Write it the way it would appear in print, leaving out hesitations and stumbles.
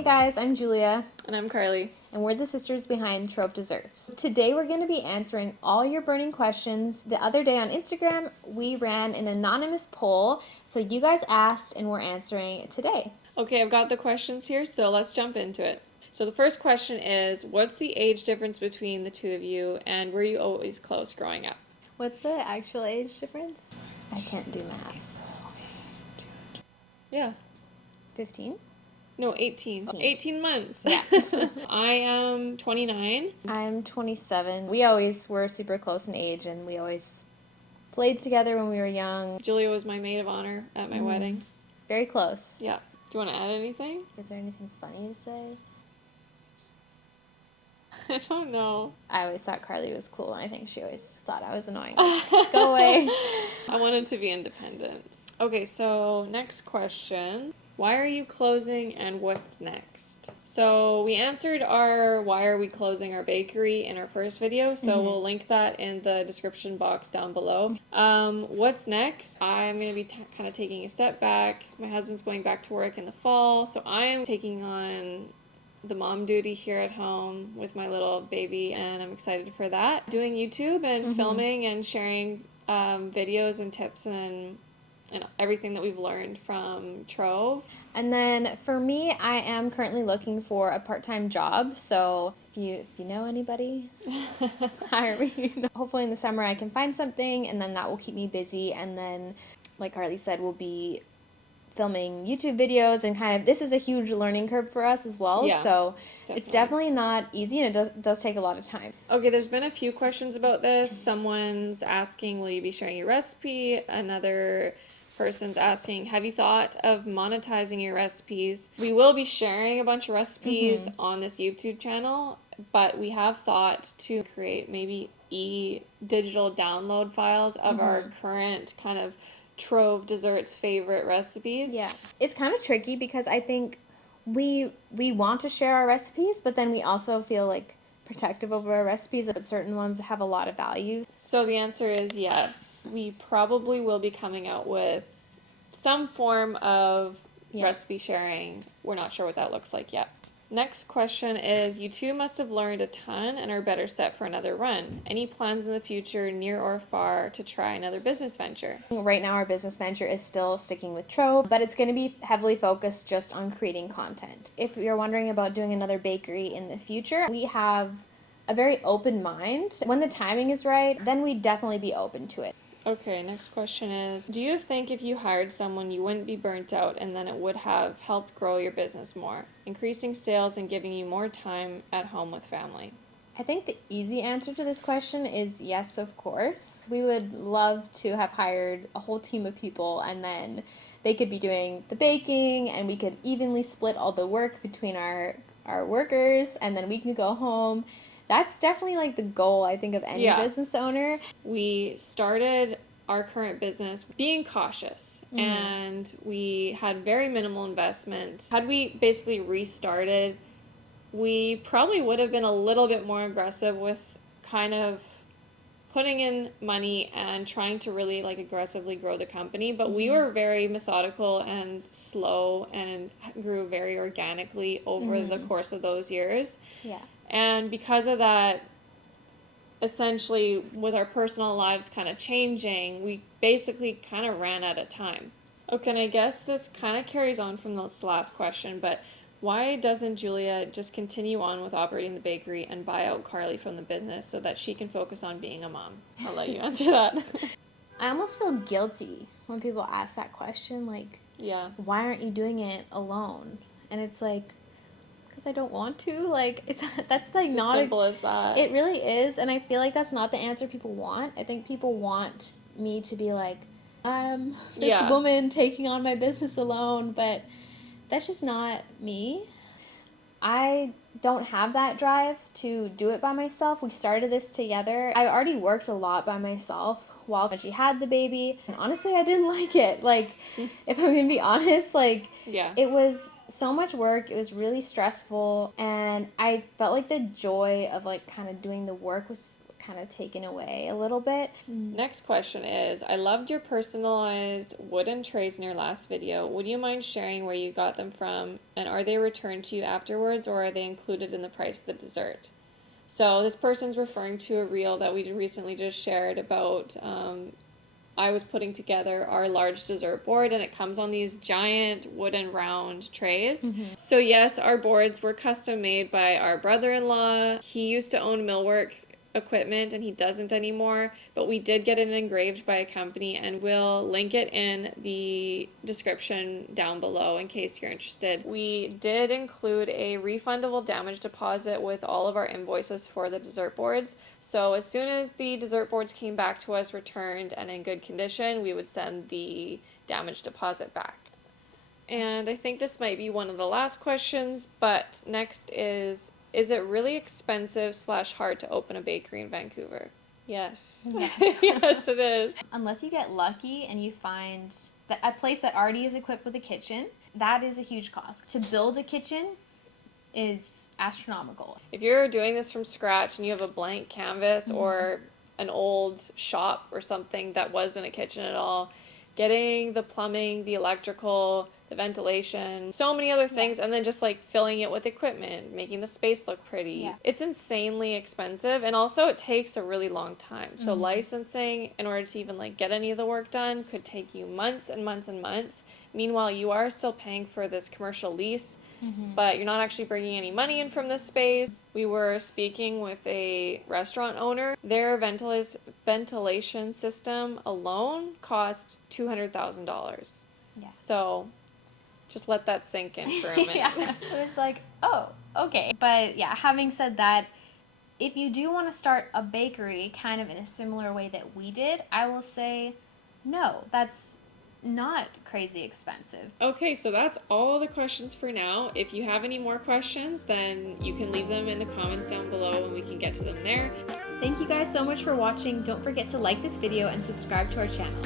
Hey guys, I'm Julia. And I'm Karli. And we're the sisters behind Trove Desserts. Today we're going to be answering all your burning questions. The other day on Instagram, we ran an anonymous poll, so you guys asked and we're answering today. Okay, I've got the questions here, so let's jump into it. So the first question is, what's the age difference between the two of you, and were you always close growing up? What's the actual age difference? I can't do maths. Yeah. 15? No, 18. 18 months. Yeah. I am 29. I'm 27. We always were super close in age and we always played together when we were young. Julia was my maid of honor at my wedding. Very close. Yeah. Do you want to add anything? Is there anything funny to say? I don't know. I always thought Karli was cool, and I think she always thought I was annoying. Go away. I wanted to be independent. Okay, so next question. Why are you closing and what's next? So we answered our why are we closing our bakery in our first video, so we'll link that in the description box down below. What's next? I'm going to be kind of taking a step back. My husband's going back to work in the fall, so I'm taking on the mom duty here at home with my little baby, and I'm excited for that. Doing YouTube and filming and sharing videos and tips and everything that we've learned from Trove. And then for me, I am currently looking for a part-time job. So if you know anybody, hire me. Hopefully in the summer I can find something, and then that will keep me busy. And then, like Karli said, we'll be filming YouTube videos, and kind of this is a huge learning curve for us as well. Yeah, so definitely. It's definitely not easy, and it does take a lot of time. Okay, there's been a few questions about this. Someone's asking, will you be sharing your recipe? Another person's asking, have you thought of monetizing your recipes? We will be sharing a bunch of recipes on this YouTube channel, but we have thought to create maybe digital download files of our current kind of Trove Desserts favorite recipes. Yeah, it's kind of tricky because I think we want to share our recipes, but then we also feel like protective over our recipes, but certain ones have a lot of value. So the answer is yes. We probably will be coming out with some form of recipe sharing. We're not sure what that looks like yet. Next question is, you two must have learned a ton and are better set for another run. Any plans in the future, near or far, to try another business venture? Right now our business venture is still sticking with Trove, but it's going to be heavily focused just on creating content. If you're wondering about doing another bakery in the future, we have a very open mind. When the timing is right, then we'd definitely be open to it. Okay, next question is, do you think if you hired someone you wouldn't be burnt out and then it would have helped grow your business more, increasing sales and giving you more time at home with family? I think the easy answer to this question is yes, of course. We would love to have hired a whole team of people, and then they could be doing the baking, and we could evenly split all the work between our workers, and then we can go home. That's definitely like the goal, I think, of any business owner. We started our current business being cautious, and we had very minimal investment. Had we basically restarted, we probably would have been a little bit more aggressive with kind of putting in money and trying to really like aggressively grow the company, but we were very methodical and slow and grew very organically over the course of those years. Yeah. And because of that, essentially, with our personal lives kind of changing, we basically kind of ran out of time. Okay, and I guess this kind of carries on from this last question, but why doesn't Julia just continue on with operating the bakery and buy out Karli from the business so that she can focus on being a mom? I'll let you answer that. I almost feel guilty when people ask that question, like, why aren't you doing it alone? And it's like, because I don't want to. Like, that's like it's not as simple as that. It really is, and I feel like that's not the answer people want. I think people want me to be like, this woman taking on my business alone, but that's just not me. I don't have that drive to do it by myself. We started this together. I already worked a lot by myself while she had the baby, and honestly I didn't like it. Like, if I'm gonna be honest, like, it was so much work, it was really stressful, and I felt like the joy of like kind of doing the work was kind of taken away a little bit. Next question is, I loved your personalized wooden trays in your last video. Would you mind sharing where you got them from, and are they returned to you afterwards, or are they included in the price of the dessert? So this person's referring to a reel that we recently just shared about I was putting together our large dessert board, and it comes on these giant wooden round trays. So yes, our boards were custom made by our brother-in-law. He used to own millwork equipment and he doesn't anymore, but we did get it engraved by a company, and we'll link it in the description down below in case you're interested. We did include a refundable damage deposit with all of our invoices for the dessert boards, so as soon as the dessert boards came back to us returned and in good condition, we would send the damage deposit back. And I think this might be one of the last questions, but next is it really expensive / hard to open a bakery in Vancouver? Yes. Yes. Yes, it is. Unless you get lucky and you find a place that already is equipped with a kitchen, that is a huge cost. To build a kitchen is astronomical. If you're doing this from scratch and you have a blank canvas or an old shop or something that wasn't a kitchen at all, getting the plumbing, the electrical, the ventilation, so many other things, and then just like filling it with equipment, making the space look pretty. Yeah. It's insanely expensive, and also it takes a really long time. So licensing, in order to even like get any of the work done, could take you months and months and months. Meanwhile, you are still paying for this commercial lease, but you're not actually bringing any money in from this space. We were speaking with a restaurant owner. Their ventilation system alone cost $200,000. Yeah. So just let that sink in for a minute. Yeah. It's like, oh, okay. But yeah, having said that, if you do want to start a bakery kind of in a similar way that we did, I will say no, that's not crazy expensive. Okay, so that's all the questions for now. If you have any more questions, then you can leave them in the comments down below and we can get to them there. Thank you guys so much for watching. Don't forget to like this video and subscribe to our channel.